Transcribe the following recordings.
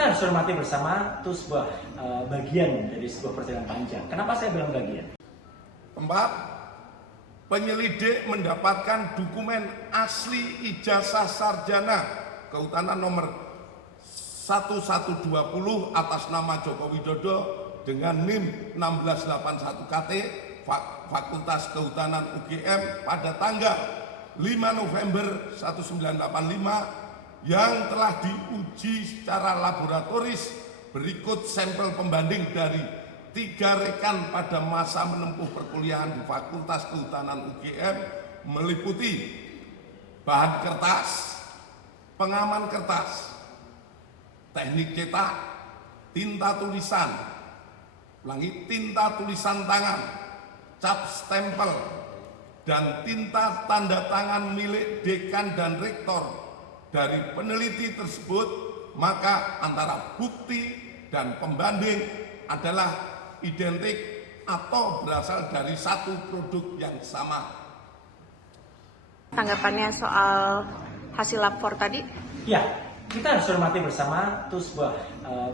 kita harus hormati bersama itu sebuah bagian dari sebuah perjalanan panjang. Kenapa saya bilang bagian? Keempat, penyelidik mendapatkan dokumen asli ijazah sarjana kehutanan nomor 1120 atas nama Joko Widodo dengan NIM 1681 KT Fakultas Kehutanan UGM pada tanggal 5 November 1985 yang telah diuji secara laboratoris. Berikut sampel pembanding dari 3 rekan pada masa menempuh perkuliahan di Fakultas Kehutanan UGM meliputi bahan kertas, pengaman kertas, teknik cetak, tinta tulisan, tinta tulisan tangan, cap stempel, dan tinta tanda tangan milik dekan dan rektor. Dari peneliti tersebut, maka antara bukti dan pembanding adalah identik atau berasal dari satu produk yang sama. Tanggapannya soal hasil lapor tadi? Ya, kita harus hormati bersama itu sebuah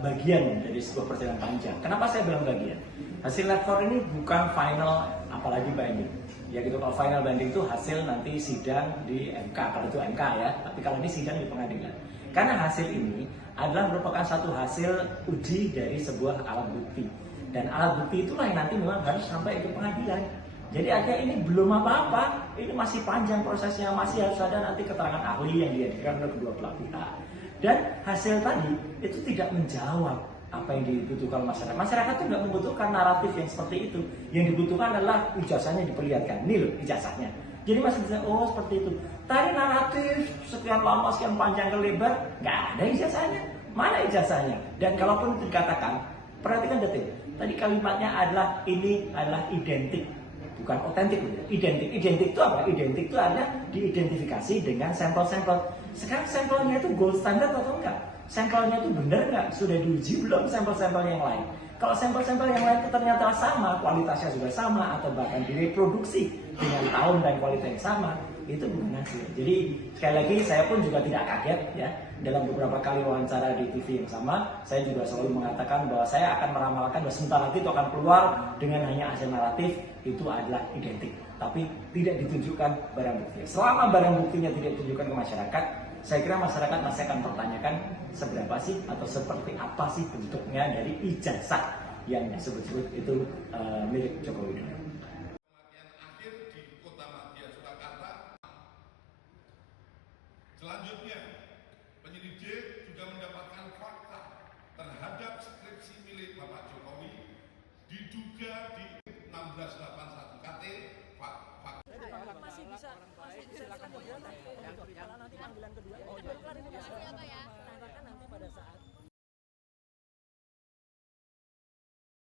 bagian dari sebuah perjalanan panjang. Kenapa saya bilang bagian? Hasil lapor ini bukan final, apalagi banding. Ya gitu, kalau final banding itu hasil nanti sidang di MK, kalau itu MK ya, tapi kalau ini sidang di pengadilan. Karena hasil ini adalah merupakan satu hasil uji dari sebuah alat bukti. Dan alat bukti itulah yang nanti memang harus sampai ke pengadilan. Jadi artinya ini belum apa-apa, ini masih panjang prosesnya, masih harus ada nanti keterangan ahli yang dihadirkan oleh kedua belah pihak. Dan hasil tadi itu tidak menjawab apa yang dibutuhkan masyarakat. Masyarakat itu nggak membutuhkan naratif yang seperti itu. Yang dibutuhkan adalah ijazahnya diperlihatkan. Ini loh ijazahnya. Jadi masih bisa, oh seperti itu. Tadi naratif sekian lama, sekian panjang ke lebar, nggak ada ijazahnya. Mana ijazahnya? Dan kalaupun itu dikatakan, perhatikan detil. Tadi kalimatnya adalah ini adalah identik, bukan otentik. Identik. Identik itu apa? Identik itu artinya diidentifikasi dengan sampel-sampel. Sekarang sampelnya itu gold standard atau enggak? Sampelnya itu benar nggak? Sudah diuji belum sampel-sampel yang lain? Kalau sampel-sampel yang lain itu ternyata sama, kualitasnya juga sama, atau bahkan direproduksi dengan tahun dan kualitas yang sama, itu bukan hasil. Jadi sekali lagi saya pun juga tidak kaget ya. Dalam beberapa kali wawancara di TV yang sama, saya juga selalu mengatakan bahwa saya akan meramalkan bahwa sebentar lagi itu akan keluar dengan hanya hasil naratif itu adalah identik, tapi tidak ditunjukkan barang bukti. Selama barang buktinya tidak ditunjukkan ke masyarakat, saya kira masyarakat masih akan pertanyakan seberapa sih atau seperti apa sih bentuknya dari ijazah yang disebut-sebut itu milik Joko Widodo. Kematian akhir di Kota Madya, Surakarta. Selanjutnya, penyelidik juga mendapatkan fakta terhadap skripsi milik Bapak Jokowi diduga di 16